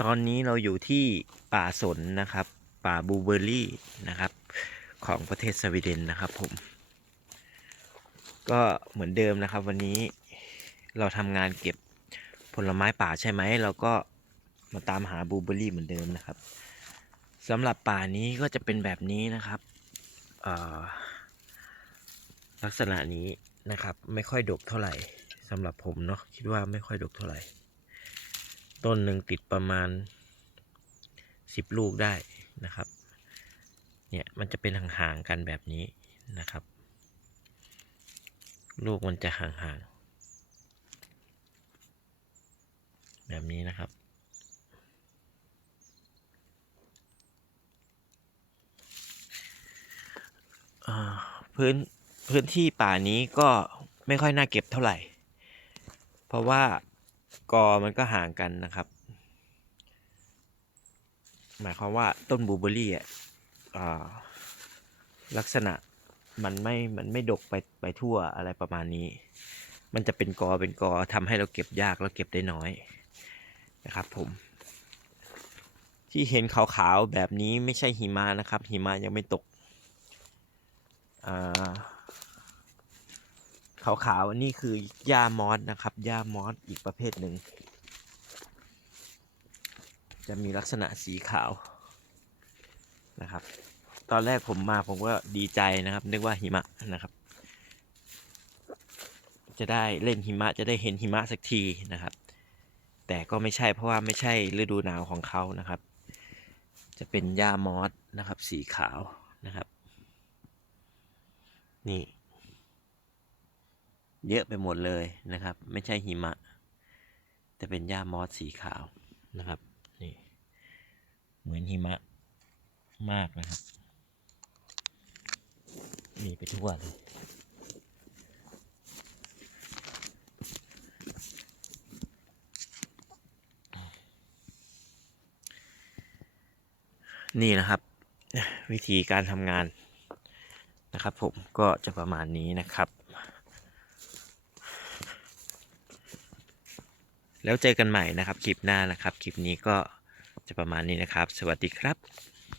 ตอนนี้เราอยู่ที่ป่าสนนะครับ ป่าบลูเบอร์รี่นะครับ ของประเทศสวีเดนนะครับผม ก็เหมือนเดิมนะครับ วันนี้เราทำงานเก็บผลไม้ป่าใช่ไหมเราก็มาตามหาบลูเบอร์รี่เหมือนเดิมนะครับสำหรับป่านี้ก็จะเป็นแบบนี้นะครับลักษณะนี้นะครับ ไม่ค่อยดกเท่าไหร่สำหรับผมเนาะคิดว่าไม่ค่อยดกเท่าไหร่ ต้นหนึ่งติดประมาณสิบลูกได้นะครับ เนี่ยมันจะเป็นห่างๆกันแบบนี้นะครับ ลูกมันจะห่างๆ แบบนี้นะครับ พื้นพื้นที่ป่านี้ก็ไม่ค่อยน่าเก็บเท่าไหร่ เพราะว่า กอมันก็ห่างกันนะครับ หมายความว่าต้นบูเบอรี่อะลักษณะมันไม่ มันไม่ดกไปไปทั่วอะไรประมาณนี้ มันจะเป็นกอเป็นกอทำให้เราเก็บยากแล้วเก็บได้น้อยนะครับผม ที่เห็นขาวๆแบบนี้ไม่ใช่หิมะนะครับ หิมะยังไม่ตก อ่า ขาวๆอันนี้คือหญ้ามอสนะครับหญ้ามอสอีกประเภทหนึ่ง จะมีลักษณะสีขาวนะครับ ตอนแรกผมมาผมก็ดีใจนะครับ นึกว่าหิมะนะครับ จะได้เล่นหิมะจะได้เห็นหิมะสักทีนะครับ แต่ก็ไม่ใช่เพราะว่าไม่ใช่ฤดูหนาวของเขานะครับ จะเป็นหญ้ามอสนะครับ สีขาวนะครับ นี่ เยอะไปหมดเลยนะครับ ไม่ใช่หิมะ แต่เป็นหญ้ามอสสีขาวนะครับนี่เหมือนหิมะมากนะครับ มีไปทั่วเลยนี่นะครับ วิธีการทำงานนะครับ ผมก็จะประมาณนี้นะครับ แล้วเจอกันใหม่นะครับคลิปหน้านะครับ คลิปนี้ก็จะประมาณนี้นะครับ สวัสดีครับ